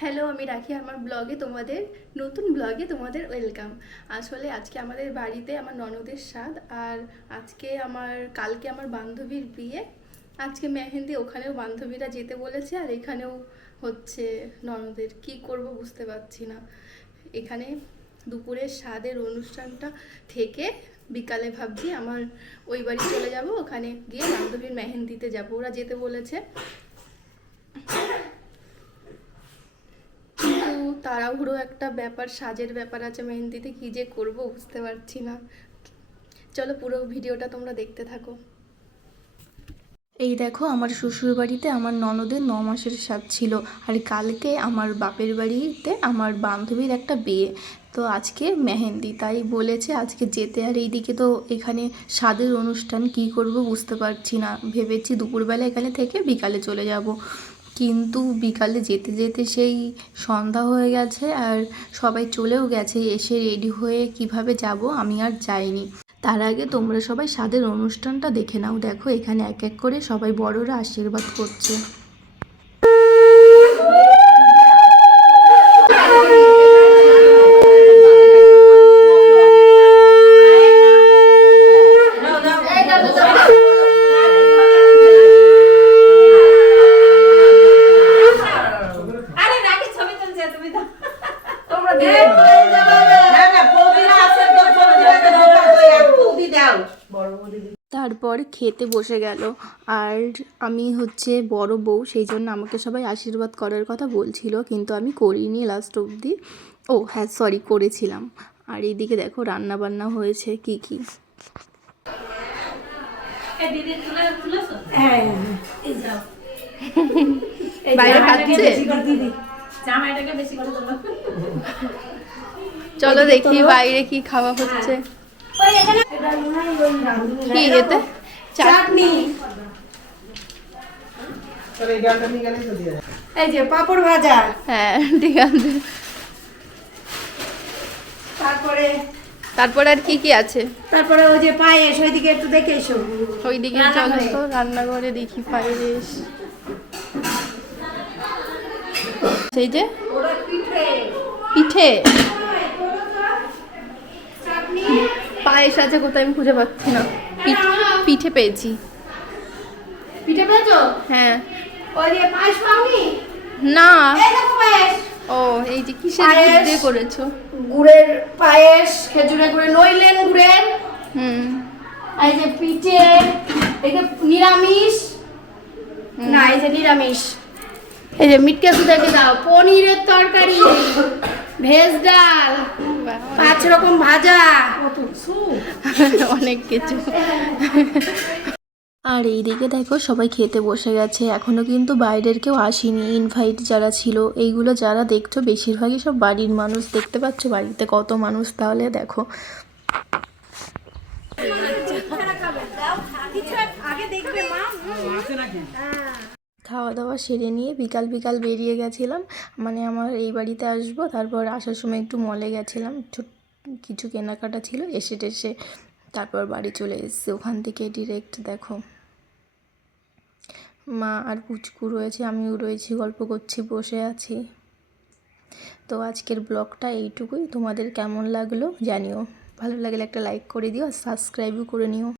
Hello আমি রাখি আমার ব্লগে তোমাদের, নতুন ব্লগে তোমাদের ওয়েলকাম আসলে আজকে আমাদের বাড়িতে আমার ননদের স্বাদ আর আজকে আমার, কালকে আমার বান্ধবীর বিয়ে। আজকে মেহেন্দি ওখানেও বান্ধবীরা যেতে বলেছে আর এখানেও হচ্ছে ননদের। কি করব বুঝতে পারছি না। এখানে দুপুরের স্বাদের অনুষ্ঠানটা থেকে বিকালে ভাবছি আমার ওই বাড়ি চলে যাব। ওখানে গিয়ে বান্ধবীর মেহেন্দিতে যাব। ওরা যেতে বলেছে কিন্তু তাড়াহুড়ো একটা ব্যাপার, সাজের ব্যাপার আছে মেহেন্দিতে, কি যে করব বুঝতে পারছি না। চলো পুরো ভিডিওটা তোমরা দেখতে থাকো। এই দেখো, আমার শ্বশুর বাড়িতে আমার ননদের ন মাসের স্বাদ ছিল, আর কালকে আমার বাপের বাড়িতে আমার বান্ধবীর একটা বিয়ে। তো আজকে মেহেন্দি, তাই বলেছে আজকে যেতে, আর এইদিকে তো এখানে স্বাদের অনুষ্ঠান, কি করব বুঝতে পারছি না। ভেবেছি দুপুরবেলা এখানে থেকে বিকালে চলে যাব। কিন্তু বিকালে যেতে যেতে সেই সন্ধ্যা হয়ে গেছে আর সবাই চলেও গেছে, এসে রেডি হয়ে কীভাবে যাব আমি আর যাইনি। তার আগে তোমরা সবাই স্বাদের অনুষ্ঠানটা দেখে নাও। দেখো এখানে এক এক করে সবাই বড়রা আশীর্বাদ করছে আরে রাখি ছবি তুলছে তুমি তো তোমরা এ, দিলে হয়ে যাবে। না না বৌদিরা আছে তো ছবি তুলতে দাও তো এক বৌদি দাও বড় বৌদি দিলে। তারপর খেতে বসে গেল। আর আমি হচ্ছে বড় বউ সেই জন্য আমাকে সবাই আশীর্বাদ করার কথা বলছিল কিন্তু আমি করিনি লাস্ট অবধি। ও হ্যাঁ সরি করেছিলাম। আর এইদিকে দেখো রান্না বান্না হয়েছে কি কি। হ্যাঁ বাইরে খাচ্ছে? চলো দেখি বাইরে কি খাওয়া হচ্ছে। কি এতে? চাটনি। এই যে পাপড় ভাজা। হ্যাঁ ঠিক আছে। তারপরে তারপর আর কি কি আছে? তারপরে ওই যে পায়েস ওইদিকে একটু দেখে এসো। ওইদিকে চলো। তো রান্নাঘরে দেখি পায়েস। সেই যে? ওরা পিঠে? পিঠে পায়েস আছে কোথায় আমি খুঁজে পাচ্ছি না। পিঠ- পিঠে পেয়েছি। পিঠে পেয়েছ? হ্যাঁ। ওই যে পায়েস পাওনি না। ও এই যে কিসের দুধ দিয়ে করেছ? গুড়ের পায়েস খেজুরের গুড়ে নইলেন গুড়ের। হুম। এই যে পিঠে এই যে নিরামিষ। না এই যে নিরামিষ। এই যে মিটকে সুদাকে দাও। পনিরের তরকারি ভেজ ডাল। পাঁচ রকম ভাজা। অনেক কিছু। আর এইদিকে দেখো সবাই খেতে বসে গেছে। এখনও কিন্তু বাইরের কেউ আসেনি ইনভাইট যারা ছিল। এইগুলো যারা দেখছ বেশিরভাগই সব বাড়ির মানুষ। দেখতে পাচ্ছ বাড়িতে কত মানুষ? তাহলে দেখো। খাওয়া দাওয়া সেরে নিয়ে বিকাল বিকাল বেরিয়ে গেছিলাম। মানে আমার এই বাড়িতে আসব, তারপর আসার সময় একটু মলে গেছিলাম। ছোট কিছু কেনাকাটা ছিল, এসে টেসে তারপর বাড়ি চলে এসেছি। ওখান থেকে ডিরেক্ট দেখো। মা আর পুচকু রয়েছে, আমিও রয়েছি, গল্প করছি, বসে আছি। তো আজকের ব্লগটা এইটুকুই। তোমাদের কেমন লাগল জানিও। ভালো লাগলে একটা লাইক করে দিও আর সাবস্ক্রাইবও করে নিও।